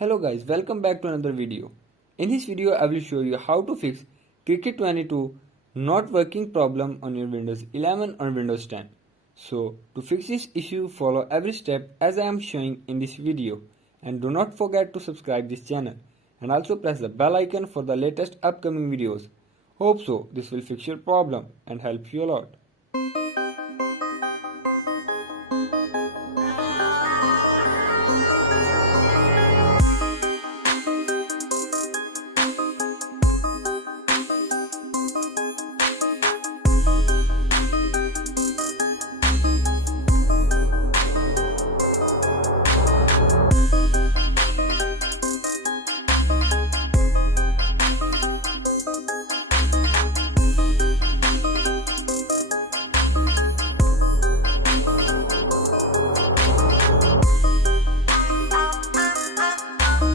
Hello guys, welcome back to another video. In this video I will show you how to fix Cricut 22 not working problem on your Windows 11 or Windows 10. So to fix this issue, follow every step as I am showing in this video, and do not forget to subscribe this channel and also press the bell icon for the latest upcoming videos. Hope so this will fix your problem and help you a lot.